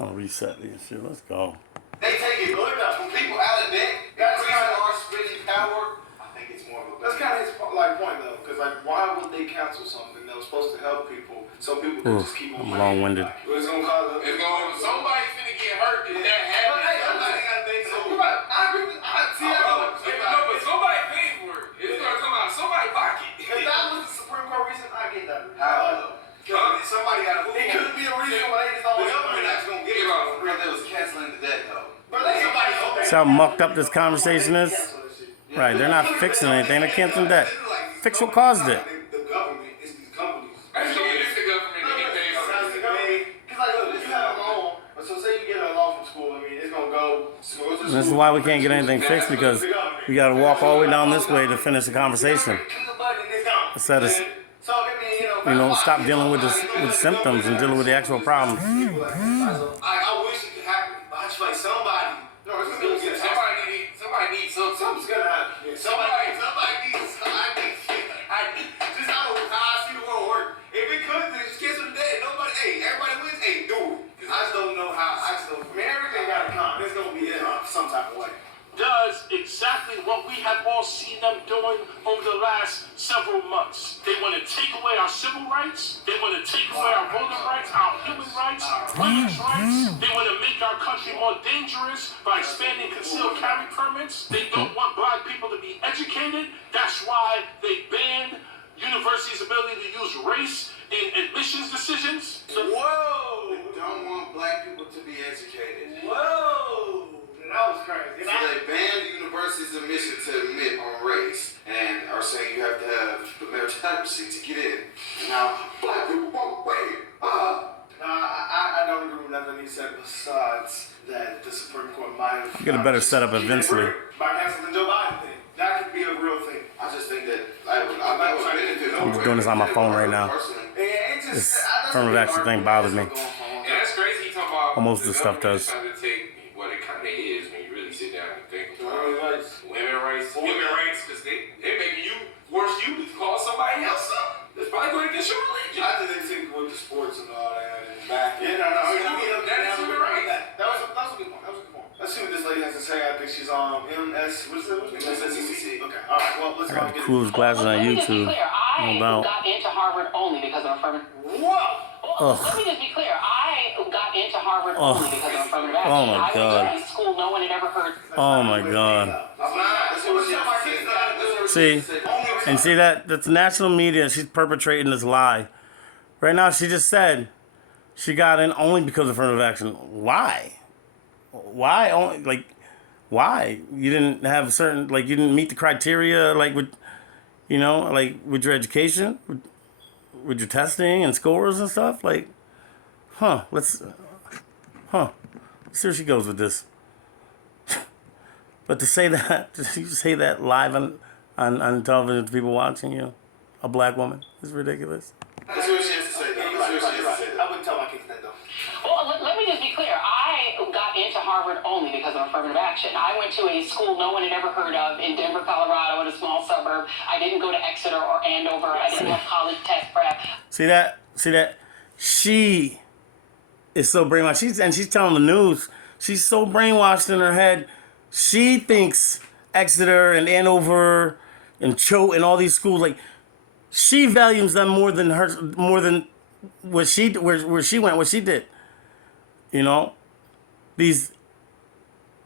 I'll reset these shit. Let's go. They take it good enough. When people out of debt, that's kind of our spending power. I think it's more of a. That's kind of his point though, because why would they cancel something that was supposed to help people? So people can just keep on. Long-winded. It's gonna cause. Somebody's finna get hurt if that happens. Somebody gotta think so. I agree with. But somebody paid for it. It's gonna come out of somebody's pocket. If that was the Supreme Court reason, I get that. How? Somebody got. It could be a reason why they just don't. The government not gonna get it because they was canceling the debt though. See how mucked up this conversation is? Right, they're not fixing anything. They're canceling debt. Fix what caused it. The government, it's these companies. Actually, it's the government that get paid for it. Because like, look, you have a loan. So say you get a loan from school. I mean, it's gonna go. This is why we can't get anything fixed, because we got to walk all the way down this way to finish the conversation. Instead of, stop dealing with the symptoms and dealing with the actual problem. I wish it could happen. I just like somebody. No, it's gonna get somebody needs something's gonna happen. Somebody needs. I need. Just how I see the world work. If it could, then just cancel the day. Everybody wins. Hey, do it. Cause I just don't know how. I mean, everything gotta come. There's gonna be some type of way. Does exactly what we have all seen them doing over the last several months. They want to take away our civil rights. They want to take away our voting rights, our human rights, women's rights. They want to make our country more dangerous by expanding concealed carry permits. They don't want black people to be educated. That's why they banned universities' ability to use race in admissions decisions. Whoa! They don't want black people to be educated. Whoa! That was crazy. So they banned universities' admission to admit on race, and are saying you have to have the meritocracy to get in. And now black people won't wait. I don't agree with nothing he said besides that the Supreme Court might have. You get a better setup eventually. By canceling the Joe Biden thing, that could be a real thing. I just think that I'm just doing this on my phone right now. This affirmative action thing bothers me. And that's crazy. Talking about most of the stuff does. What it kind of is when you really sit down and think about women rights, because they're making you force you to call somebody else something. That's probably going against your religion. I think they think with the sports and all that and back. Yeah, no. That is human rights. That was a good point. Let's see what this lady has to say. I think she's on MS. What is it? MSNBC. Okay. All right. Well, let's go. I got the coolest glasses on YouTube. I got into Harvard only because of affirmative. Whoa. Well, let me just be clear. I got into Harvard only because of affirmative action. Oh my God. I went to a school no one had ever heard. Oh my God. See that's national media. She's perpetrating this lie. Right now, she just said she got in only because of affirmative action. Why? Why only? Why? You didn't have certain, you didn't meet the criteria, with your education, with your testing and scores and stuff. Let's see where she goes with this. But to say that live on television to people watching you, a black woman, is ridiculous. That's what she has to say. I wouldn't tell my kids that though. Well, let me just be clear. I got into Harvard only because of affirmative action. I went to a school no one had ever heard of in Denver, Colorado, in a small suburb. I didn't go to Exeter or Andover. I didn't have college test prep. See that? She is so brainwashed. She's telling the news. She's so brainwashed in her head. She thinks Exeter and Andover and Choate and all these schools, she values them more than where she went, what she did. These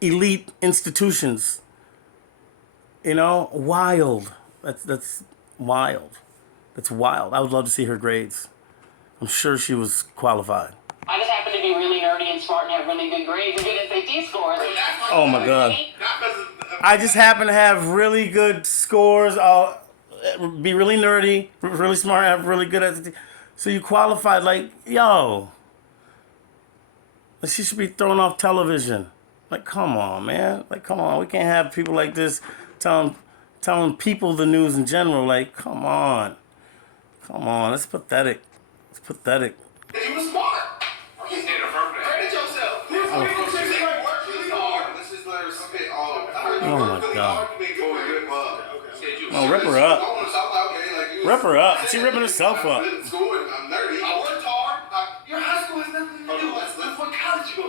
elite institutions. Wild. That's wild. That's wild. I would love to see her grades. I'm sure she was qualified. I just happen to be really nerdy and smart and have really good grades and good SAT scores. Oh my God. I just happen to have really good scores. I'll be really nerdy, really smart, have really good SAT. So you qualified, yo. She should be thrown off television. Come on, man. Come on. We can't have people like this telling people the news in general. Come on. It's pathetic. It's pathetic. You were smart. Credit yourself. Let's just let her spit all. Oh my God. No, rip her up. Rip her up. She ripping herself up. I worked hard. Your high school has nothing to do with what college you go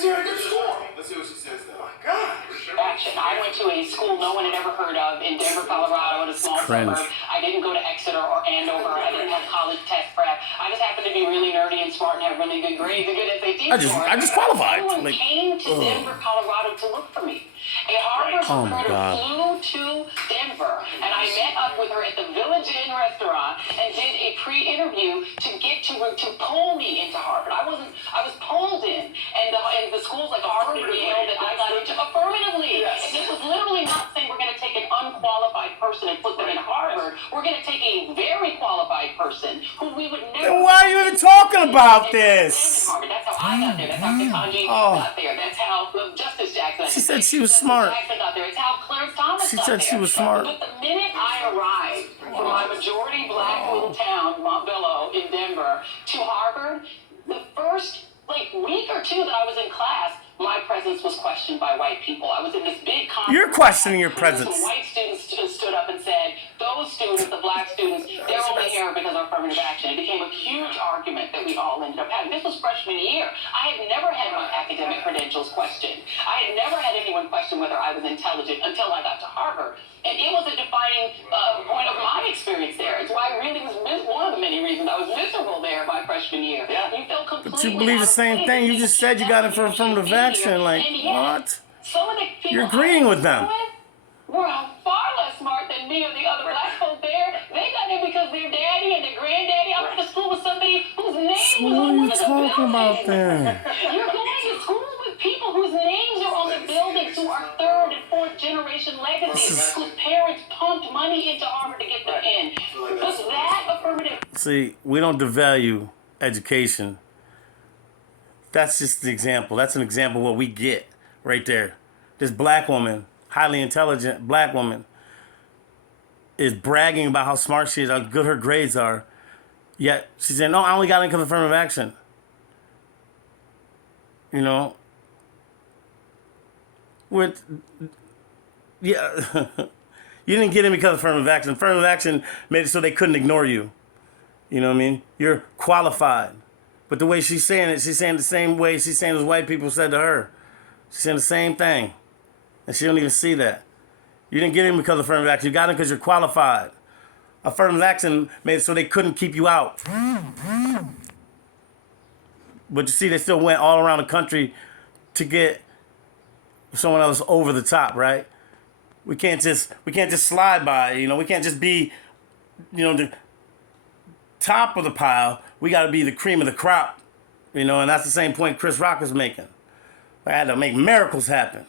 Let's hear a good score. Let's see what she says though. Oh my God. Action. I went to a school no one had ever heard of in Denver, Colorado, in a small Cringe. suburb. I didn't go to Exeter or Andover. I didn't have college test prep. I just happened to be really nerdy and smart and have really good grades and good SAT scores. I just qualified. Everyone Like, came to Denver, Colorado to look for me. A Harvard Oh my recruiter God. flew to Denver, and I met up with her at the Village Inn restaurant and did a pre-interview to pull me into Harvard. I was pulled in, and the schools like Harvard and Yale that I got into affirmatively. Yes. And it was literally not saying we're going to take an unqualified person and put them in Harvard. We're going to take a very qualified person who we would never. Then why are you even talking about this? Harvard. That's how I got there. That's how Ketanji got there. That's how Justice Jackson. She said she was Justice smart. Jackson got there. It's how Clarence Thomas She got said there. she was smart. But the minute I arrived from my majority black little town, Montbello in Denver, to Harvard, the first week or two that I was in class, my presence was questioned by white people. I was in this big conference. You're questioning your and presence. Some white students stood up and said, those students, the black students, they're only here because of affirmative action. It became a huge argument that we all ended up having. This was freshman year. I had never had my academic credentials questioned. I had never had anyone question whether I was intelligent until I got to Harvard. And it was a defining point of my experience there. It's why I really was one of the many reasons I was miserable there my freshman year. Yeah. You felt completely. But you believe the same thing. You just said you got it for affirmative action. Like, what? Some of the people You're agreeing with them. were far less smart than me or the other black folk there. They got in because their daddy and their granddaddy. I went to school with somebody whose name So was what on are one you of the talking about buildings. then? You're going to school with people whose names are on the buildings, who are third and fourth generation legacies, whose parents pumped money into Harvard to get them in. Was that affirmative? See, we don't devalue education. That's just the example. That's an example of what we get right there. This black woman, highly intelligent black woman, is bragging about how smart she is, how good her grades are. Yet she's saying, no, I only got in because of affirmative action. You know? Yeah. You didn't get in because of affirmative action. Affirmative action made it so they couldn't ignore you. You know what I mean? You're qualified. But the way she's saying it, she's saying the same way she's saying as white people said to her. She's saying the same thing. And she don't even see that. You didn't get in because of affirmative action. You got in because you're qualified. Affirmative action made it so they couldn't keep you out. But you see, they still went all around the country to get someone else over the top, right? We can't just slide by, you know. We can't just be, you know, the top of the pile. We got to be the cream of the crop, you know. And that's the same point Chris Rock is making. I had to make miracles happen.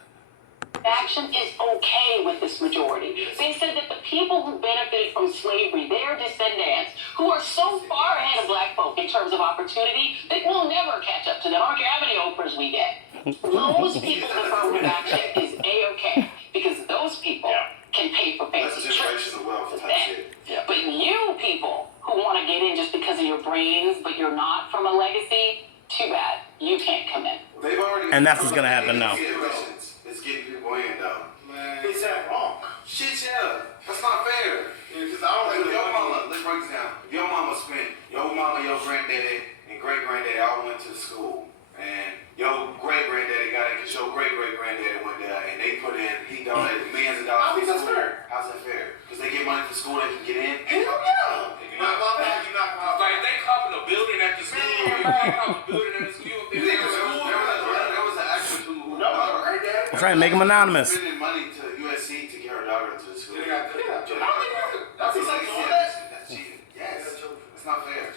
Action is okay with this majority. They said that the people who benefited from slavery, their descendants, who are so far ahead of black folk in terms of opportunity, that we'll never catch up to them. I don't care how many Oprahs we get. Those people's affirmative action is A-okay, because those people can pay for fancy That's trips. generational wealth type shit. Yeah. But you people who want to get in just because of your brains, but you're not from a legacy, too bad. You can't come in. They've already. And that's what's gonna happen now. It's getting people in though. Man, is that wrong? Shit, yeah. That's not fair. Because I don't Like, really your mama, let's break this down. Your mama spent, your mama, your granddaddy, and great granddaddy all went to school. And your great granddaddy got it because your great great granddaddy went there and they put in, he donated millions of dollars. How is that fair? How's that fair? Because they get money for school, they can get in. Hell yeah. You're not qualified. You're not qualified. Like they copping a building at the school. They copping a building at the school. There was an actress who her dad. Try and make them anonymous. Spending money to USC to get her daughter to the school. They got good. Yeah. I don't think that's That's something like, on that. that's cheating. Yes. It's not fair.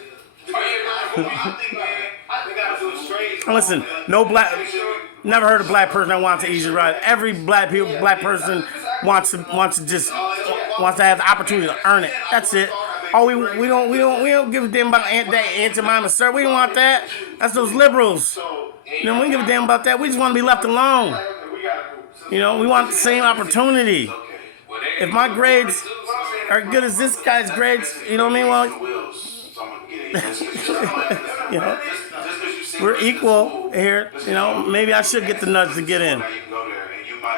I think we gotta do it straight. Listen, never heard a black person that wants an easy ride. Every black person wants to have the opportunity to earn it. That's it. Oh, we don't give a damn about that anti-mama, sir. We don't want that. That's those liberals. You know, we don't give a damn about that. We just want to be left alone. You know, we want the same opportunity. If my grades are good as this guy's grades, you know what I mean? Well, you know, we're equal here. You know, maybe I should get the nudge to get in.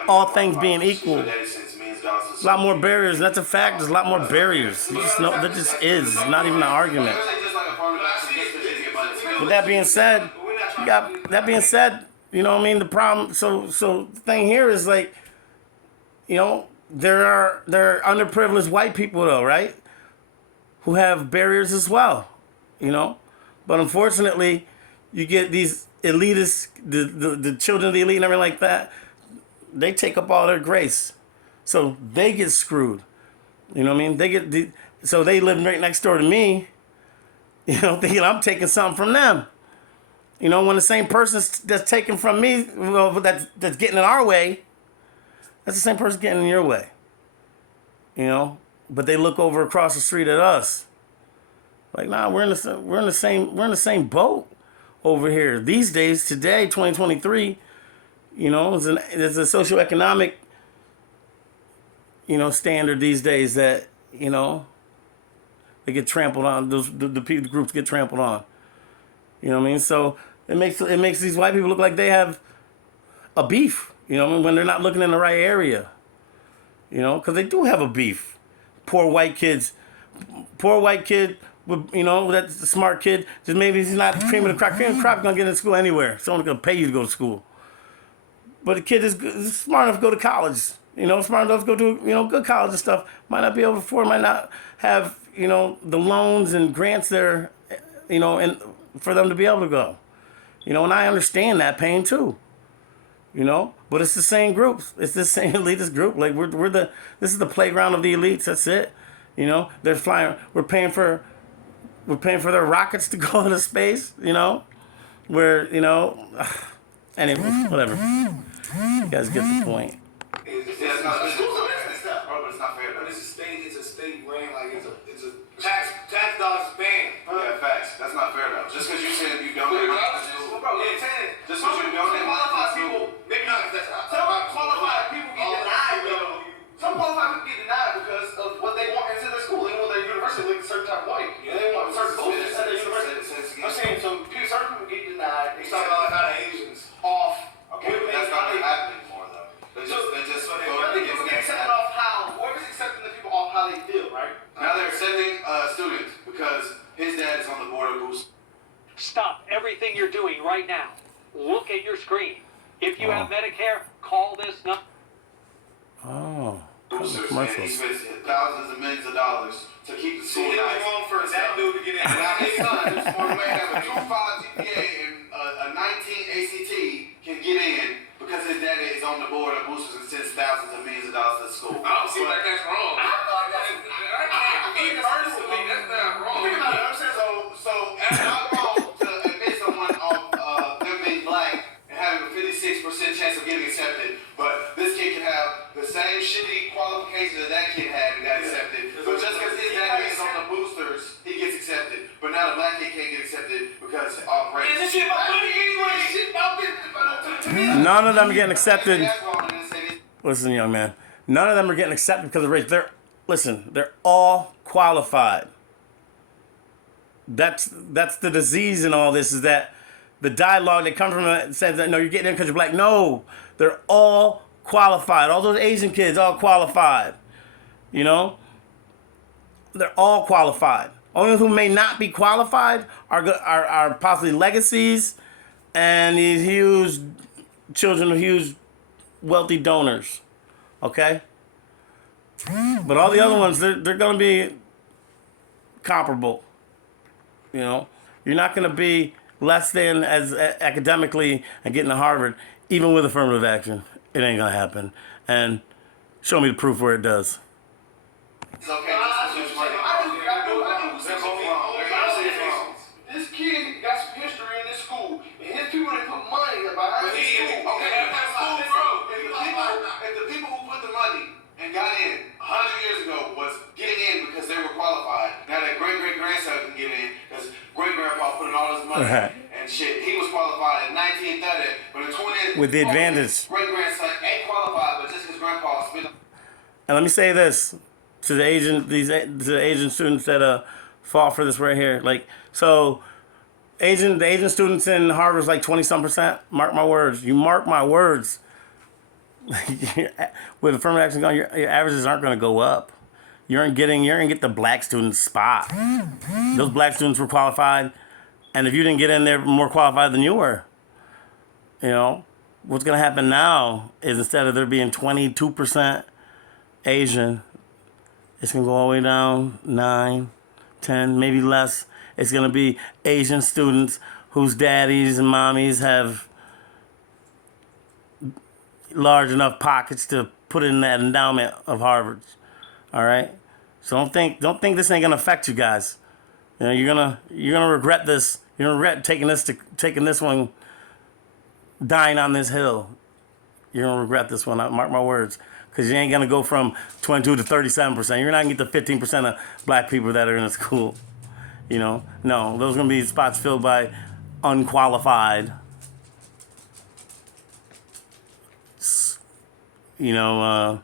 All things being equal. A lot more barriers. That's a fact. There's a lot more barriers. You just know that just is. It's not even an argument. With that being said, You know what I mean? The problem, so the thing here is like, there are underprivileged white people though, right? Who have barriers as well, But unfortunately, you get these elitists, the children of the elite and everything like that, they take up all their grace. So they get screwed. You know what I mean? So they live right next door to me, thinking I'm taking something from them. When the same person that's taken from me, that's getting in our way, that's the same person getting in your way. But they look over across the street at us. Like, nah, we're in the same boat over here. These days, today, 2023, there's a socioeconomic, standard these days that, they get trampled on. The groups get trampled on. You know what I mean? So it makes these white people look like they have a beef, when they're not looking in the right area. Because they do have a beef. Poor white kid, with, that's the smart kid. Just maybe he's not cream of the crop. Cream of the crop gonna get into school anywhere. Someone's gonna pay you to go to school. But the kid is smart enough to go to college. Smart enough to go to good college and stuff. Might not be able to afford. Might not have the loans and grants there. And for them to be able to go. And I understand that pain too. But it's the same groups. It's the same elitist group. Like this is the playground of the elites. That's it. They're flying. We're paying for their rockets to go into space. Where anyway, whatever. You guys get the point. It's not fair. But it's a state brand. Like it's a tax dollars spent. Yeah, facts. That's not fair though. Just because you said you don't have money. Bro, yeah, Just because you don't have qualified money. people, maybe not. Some qualified people get denied though. Some qualified people get denied because of what they want into their school. They want their university to look a certain type of way. They want certain bullshit at their university. I'm saying certain people get denied. They start about how the Asians off. Okay, but that's not really happening anymore though. They just I think people get accepted off how, whoever's accepting the people off how they feel, right? Now they're accepting students because his dad is on the board of Boost. Stop everything you're doing right now. Look at your screen. If you have Medicare, call this number. Oh, Boosters, and he commercials. spends thousands of millions of dollars to keep the school See, nice. wrong for that dude to get in. Now his son, who may have a 2.5 GPA and a 19 ACT, can get in because his daddy is on the board of Boosters and sends thousands of millions of dollars to the school. I don't see like that's wrong. Me personally, that's not wrong. Think about it. I'm saying So it's not wrong to admit someone of them being black and having a 56% chance of getting accepted, but this kid can have the same shitty qualifications that kid had and got accepted. So just because his daddy is on the Boosters, he gets accepted. But now the black kid can't get accepted because of race. this shit about money anyway. Shit about this. None of them are getting accepted. That's wrong to say this. Listen, young man. None of them are getting accepted because of race. They're all qualified. That's the disease in all this, is that the dialogue that comes from it says that, no, you're getting in because you're black. No, they're all qualified. All those Asian kids, all qualified. They're all qualified. Only who may not be qualified are possibly legacies and these huge children of huge wealthy donors. Okay? But all the other ones, they're going to be comparable. You're not going to be less than as academically and getting to Harvard, even with affirmative action. It ain't going to happen. And show me the proof where it does. It's okay. They're both wrong. This kid got some history in this school, and his people didn't put money behind his school. If the people who put the money and got in 100 years ago was getting in because they were qualified, now that great-great-grandson can get in because great-grandpa put in all his money and shit. He was qualified in 1930, but in 20 With the advantage. Great-grandson ain't qualified, but just his grandpa spent. And let me say this to the Asian students that fall for this right here. Like, so the Asian students in Harvard is like 20-some%. Mark my words. You mark my words. With affirmative action going, your averages aren't going to go up. You're gonna get the black student spot. Those black students were qualified, and if you didn't get in there more qualified than you were, You know, what's going to happen now is instead of there being 22% Asian, it's going to go all the way down 9, 10, maybe less. It's going to be Asian students whose daddies and mommies have large enough pockets to put in that endowment of Harvard. All right? So don't think this ain't going to affect you guys. You know, you're gonna regret this. You're gonna regret taking this one, dying on this hill. You're gonna regret this one. Mark my words, because you ain't gonna go from 22 to 37%. You're not gonna get the 15% of black people that are in the school. You know, no, those are gonna be spots filled by unqualified. You know,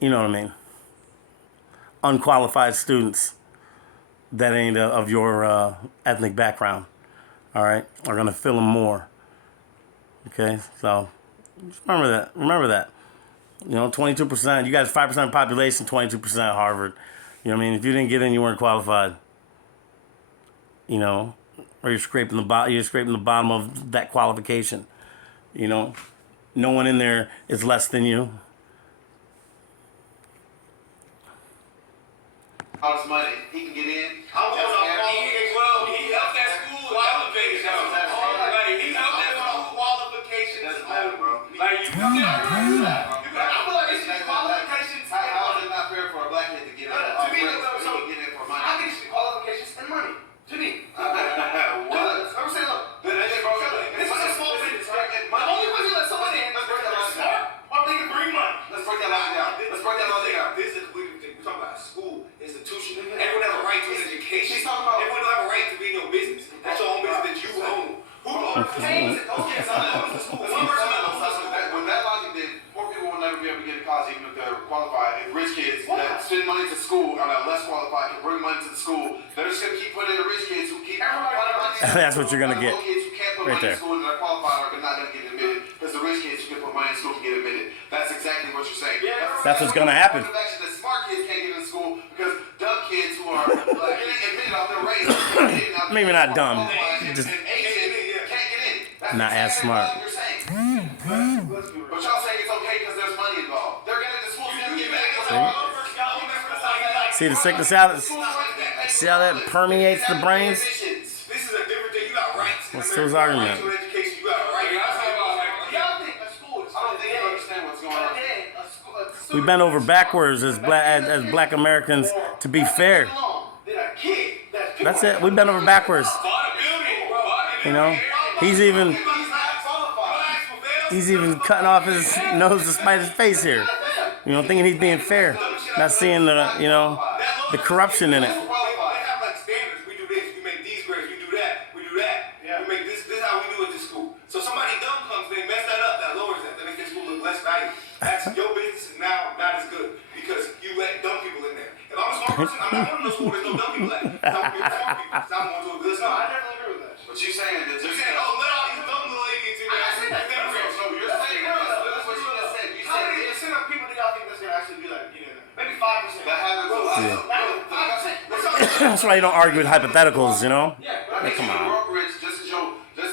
you know what I mean. Unqualified students that ain't of your ethnic background, all right, are gonna fill them more. Okay, so just remember that. Remember that. You know, 22%. You guys 5% of the population, 22% at Harvard. You know what I mean? If you didn't get in, you weren't qualified. You know, or you're scraping the bottom. You're scraping the bottom of that qualification. You know, no one in there is less than you. All this money, he can get in. He helped that school elevate. Like, he helped that school qualifications. Doesn't matter, bro. Like, you can't do that. I feel like it's just qualifications. How is it not fair for a black kid to get in? To me, so get in for money. I think it's qualifications and money. To me. What? I'm saying, look. This is a small business, right? The only way you let someone in is if they're smart or they can bring money. Let's break that line down. This is a completely thing. We're talking about a school institution. Everyone has a right to an education. He's talking about everyone have a right to be in your business. That's your own business that you own. Who owns the school? Okay, so with that logic, then poor people will never be able to get to college even if they're qualified. And rich kids that send money to school and are less qualified can bring money to the school. They're just going to keep putting in the rich kids who keep That's what you're gonna get. Kids who can't put Right money there. in school and are qualified are not going to get admitted because the rich kids who can put money in school can get admitted. That's exactly what you're saying. That's what's gonna happen. The smart kids can't get in school because dumb kids who are getting admitted off their race. Maybe not dumb, just can't get in. That's not as exactly smart. what you're saying. But y'all saying it's okay because there's money involved. They're getting the school to get back. see the sickness out. See how that permeates the brains. This is a different thing. You got rights. What's his argument? Right to education. You got rights. Y'all think a school is, I don't think you understand what's going on. We bent over backwards as black Americans to be fair. That's it. We bent over backwards. You know, he's even cutting off his nose to spite his face here. You know, thinking he's being fair, not seeing the the corruption in it. They have like standards. We do this. We make these grades. We do that. We do that. We make this. This is how we do it at this school. So somebody dumb comes, they mess that up. That lowers that. That makes this school look less valuable. That's your business is now not as good because you let dumb people in there. If I'm a smart person, I'm not going to no school. There's no dumb people at. I'm going to smart people. So I'm going to a good school. I definitely agree with that. But you're saying that You're saying, oh, let all these dumb little idiots in there. I said that. So you're saying that's what you just said. You said the percent of people that y'all think that's gonna actually be like, maybe 5%. That happens a lot. That's why you don't argue with hypotheticals, you know? Yeah, but I mean, come you on. brokerage, just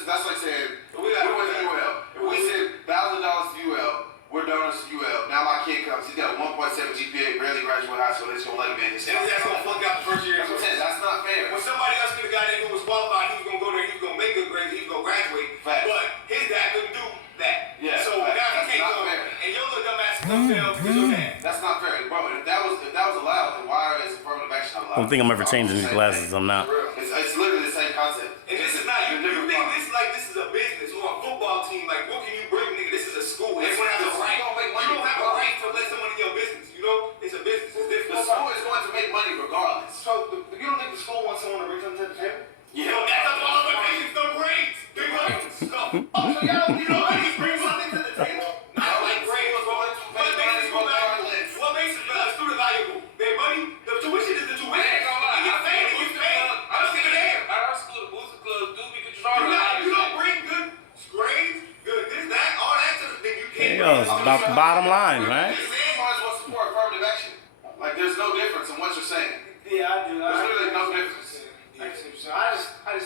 that's like saying, we went to UL. If we said $1,000 to UL, we're donors to UL. Now my kid comes, he's got a 1.7 GPA, barely graduated high school, they're just gonna let him in. That's gonna fuck out the first year. That's what I'm saying, that's not fair. When somebody else could have got in who was qualified, he was gonna go there, he was gonna make good grades, he was gonna graduate. Facts. But his dad couldn't do that. Yeah, so facts. now he That's can't not go. fair. And your little dumb ass comes down because your dad. That's not fair, bro. If that was allowed, then why is affirmative action not allowed? I don't think I'm ever changing these glasses. I'm not. It's literally the same concept. And this is not, you think this is a business or a football team, like what can you bring, nigga? This is a school. Everyone has a right. You don't have a right to let someone in your business, you know? It's a business, it's different. The school is going to make money regardless. So, you don't think the school wants someone to bring them to the table? Yeah. No, that's a qualification, no grades. Big grades. So, So, y'all, you know, you bring something to the table. Not like grades, bro. What makes a school valuable? What makes a student valuable? Their money, the tuition is the tuition. You get paid, you pay. I don't give a damn. At our school, the booster clubs do be controlled. You don't bring good grades, good this, that, all that to the thing. You can't. There you go. It's about the bottom line, right? This man might as well support affirmative action. Like there's no difference in what you're saying. Yeah, I do. There's literally no difference. I just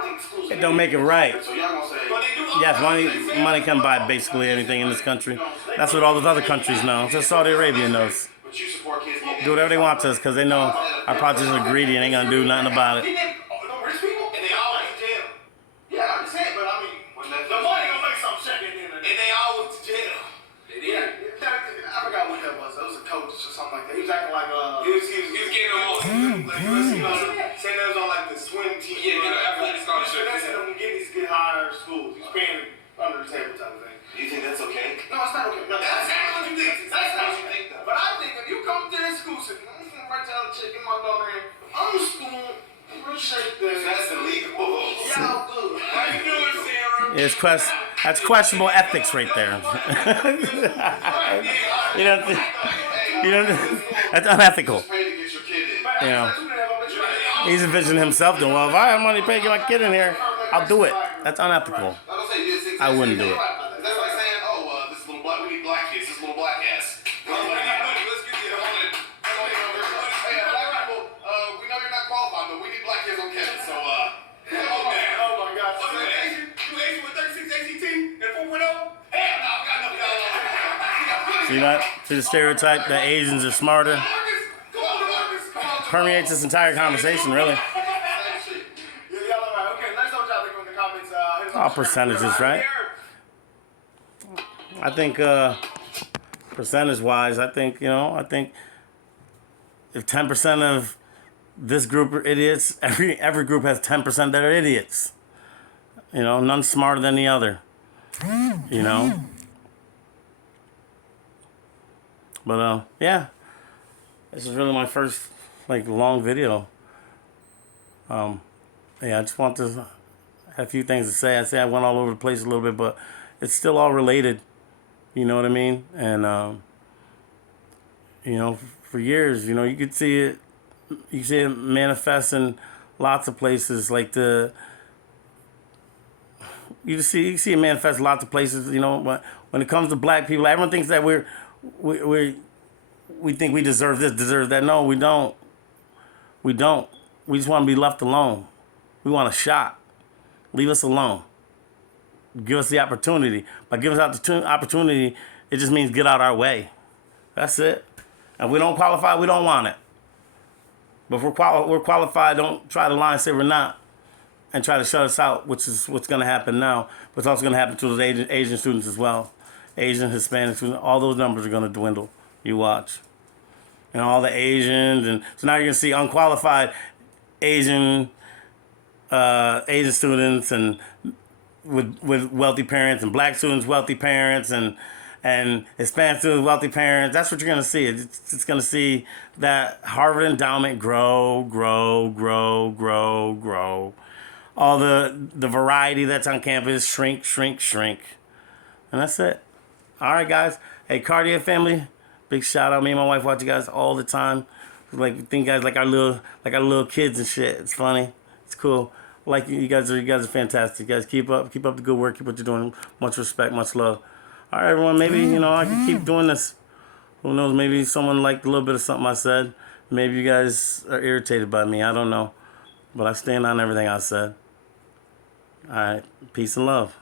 don't think schools. It don't make it right. So y'all gonna say? But they do Yes, money can buy basically anything in this country. That's what all those other countries know. Just Saudi Arabia knows. But you support kids getting Do whatever they want to us because they know our politicians are greedy and ain't gonna do nothing about it. Rich people, And they always in jail. yeah, I'm just saying, but I mean, The money gonna make something shake at the end of the day. And they always in jail. They did. I forgot what that was. It was a coach or something like that. He was acting like He was getting them all. Like, you know, saying that was on like the swim team. Yeah, you know, athletic scholarship. That's him getting these good higher schools. He's paying under the table type of thing. You think that's okay? No, it's not okay. No, That's exactly what you think. That's not what you think, though. But I think if you come to this school, say, I'm just gonna write to other chick, get my daughter in. I'm a school. Appreciate that. That's illegal. Y'all good. How you doing, Sarah? It's that's questionable ethics right there. you don't. That's unethical. Pay to get your kid in. You know. He's envisioning himself doing well. If I have money to pay to get my kid in here, I'll do it. That's unethical. I wouldn't do it. That's like saying, oh, this little black, we need black kids, this little black ass. Let's get the Hey, black people, we know you're not qualified, but we need black kids on campus, so, Oh my God. You Asian with 36 ACT and 4.0? Hell no, I got nothing. See that? See the stereotype that Asians are smarter? Come on. Permeates this entire conversation, really. All percentages, right? I think percentage-wise, I think if 10% of this group are idiots, every group has 10% that are idiots. You know, none smarter than the other. You know. But yeah, this is really my first long video. Yeah, I just want to have a few things to say. I say I went all over the place a little bit, but it's still all related. You know what I mean? And you know, for years, you know, you could see it. You see it manifest in lots of places, like you see it manifest in lots of places. You know, but when it comes to black people, everyone thinks that we think we deserve this, deserve that. No, we don't. We don't. We just want to be left alone. We want a shot. Leave us alone. Give us the opportunity. By giving us the opportunity, it just means get out our way. That's it. If we don't qualify, we don't want it. But if we're qualified, don't try to lie and say we're not and try to shut us out, which is what's going to happen now. But it's also going to happen to those Asian students as well. Asian, Hispanic students, all those numbers are going to dwindle. You watch. And all the Asians. And so now you're going to see unqualified Asian students and with wealthy parents, and black students, wealthy parents, and Hispanic students, wealthy parents. That's what you're going to see. It's going to see that Harvard endowment grow. All the variety that's on campus shrink. And that's it. All right, guys. Hey, Cartier family, big shout out. Me and my wife watch you guys all the time. Like, think guys like our little kids and shit. It's funny. It's cool. Like you guys are fantastic. You guys keep up the good work. Keep what you're doing. Much respect, much love. All right, everyone. Maybe I can keep doing this. Who knows? Maybe someone liked a little bit of something I said. Maybe you guys are irritated by me. I don't know, but I stand on everything I said. All right. Peace and love.